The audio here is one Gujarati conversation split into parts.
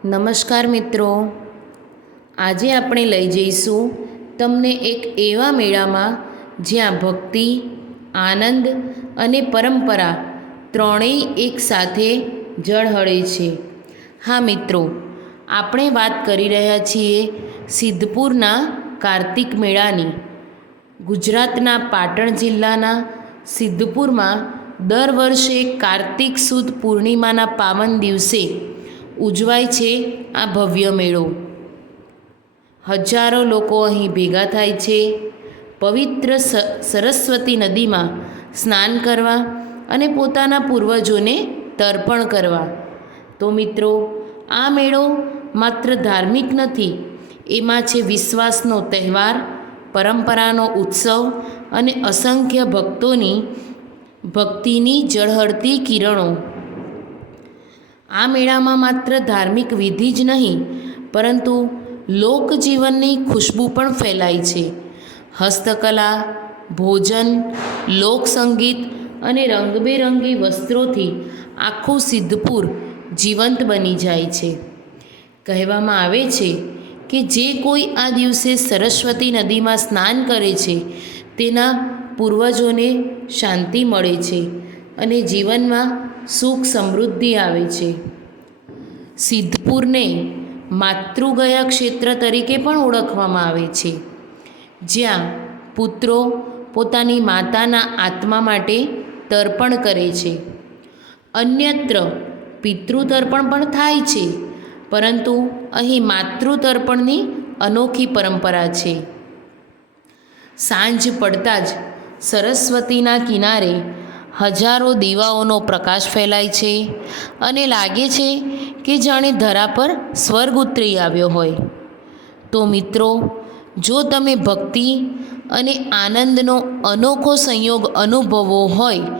નમસ્કાર મિત્રો, આજે આપણે લઈ જઈશું તમને એક એવા મેળામાં જ્યાં ભક્તિ, આનંદ અને પરંપરા ત્રણેય એકસાથે ઝળહળે છે. હા મિત્રો, આપણે વાત કરી રહ્યા છીએ સિદ્ધપુરના કાર્તિક મેળાની. ગુજરાતના પાટણ જિલ્લાના સિદ્ધપુરમાં દર વર્ષે કાર્તિક સુદ પૂર્ણિમાના પાવન દિવસે ઉજવાય છે આ ભવ્ય મેળો. હજારો લોકો અહીં ભેગા થાય છે પવિત્ર સરસ્વતી નદીમાં સ્નાન કરવા અને પોતાના પૂર્વજોને તર્પણ કરવા. તો મિત્રો, આ મેળો માત્ર ધાર્મિક નથી, એમાં છે વિશ્વાસનો તહેવાર, પરંપરાનો ઉત્સવ અને અસંખ્ય ભક્તિની ઝળહળતી કિરણો. આ મેળામાં માત્ર ધાર્મિક વિધિ જ નહીં, પરંતુ લોકજીવનની ખુશ્બુ પણ ફેલાય છે. હસ્તકલા, ભોજન, લોકસંગીત અને રંગબેરંગી વસ્ત્રોથી આખું સિદ્ધપુર જીવંત બની જાય છે. કહેવામાં આવે છે કે જે કોઈ આ દિવસે સરસ્વતી નદીમાં સ્નાન કરે છે તેના પૂર્વજોને શાંતિ મળે છે અને જીવનમાં સુખ સમૃદ્ધિ આવે છે. સિદ્ધપુરને માતૃગયા ક્ષેત્ર તરીકે પણ ઓળખવામાં આવે છે, જ્યાં પુત્રો પોતાની માતાના આત્મા માટે તર્પણ કરે છે. અન્યત્ર પિતૃતર્પણ પણ થાય છે, પરંતુ અહીં માતૃતર્પણની અનોખી પરંપરા છે. સાંજ પડતાં જ સરસ્વતીના કિનારે હજારો દીવાઓનો પ્રકાશ ફેલાય છે અને લાગે છે કે જાણે ધરા પર સ્વર્ગ ઉતરી આવ્યો હોય. તો મિત્રો, જો તમે ભક્તિ અને આનંદનો અનોખો સંયોગ અનુભવવો હોય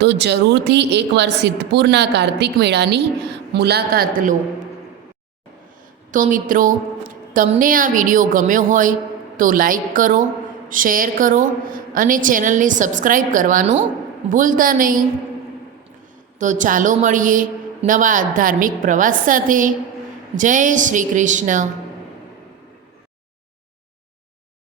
તો જરૂરથી એકવાર સિદ્ધપુરના કાર્તિક મેળાની મુલાકાત લો. તો મિત્રો, તમને આ વિડીયો ગમ્યો હોય તો લાઈક કરો, શેર કરો અને ચેનલને સબસ્ક્રાઈબ કરવાનું ભૂલતા નહીં. તો ચાલો મળીએ નવા ધાર્મિક પ્રવાસ સાથે. જય શ્રી કૃષ્ણ.